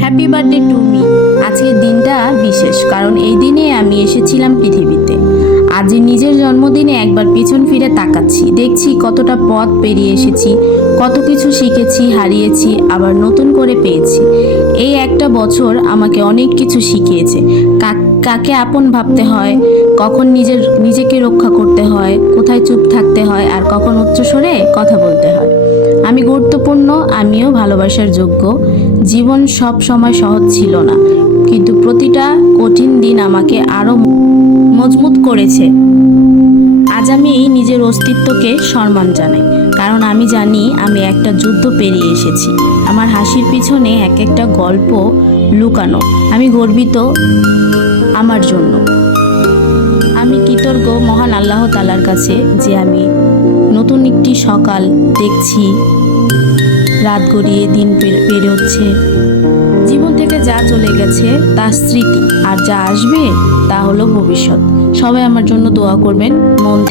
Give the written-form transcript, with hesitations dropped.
Happy birthday to me. আজকের দিনটা বিশেষ, কারণ এই দিনে আমি এসেছিলাম পৃথিবীতে। আজ নিজের জন্মদিনে একবার পিছন ফিরে তাকাচ্ছি, দেখছি কতটা পথ পেরিয়ে এসেছি, কত কিছু শিখেছি, হারিয়েছি, আবার নতুন করে পেয়েছি। এই একটা বছর আমাকে অনেক কিছু শিখিয়েছে। কাকে আপন ভাবতে হয়, কখন নিজেকে রক্ষা করতে হয়, কোথায় চুপ থাকতে হয়, আর কখন উচ্চস্বরে কথা বলতে হয়। আমি গুরুত্বপূর্ণ, আমিও ভালোবাসার যোগ্য। জীবন সব সময় সহজ ছিল না, কিন্তু প্রতিটা কঠিন দিন আমাকে আরো মজবুত করেছে। আজ আমি নিজের অস্তিত্বকে সম্মান জানাই, কারণ আমি জানি আমি একটা যুদ্ধ পেরিয়ে এসেছি। আমার হাসির পিছনে এক একটা গল্প লুকানো। আমি গর্বিত আমার জন্য। আমি কৃতজ্ঞ মহান আল্লাহ তাআলার কাছে যে আমি নতুন একটি সকাল দেখছি, রাত গড়িয়ে দিন পেরে হচ্ছে। জীবন থেকে যা চলে গেছে তা স্মৃতি, আর যা আসবে তা হলো ভবিষ্যৎ। সবাই আমার জন্য দোয়া করবেন মন থেকে।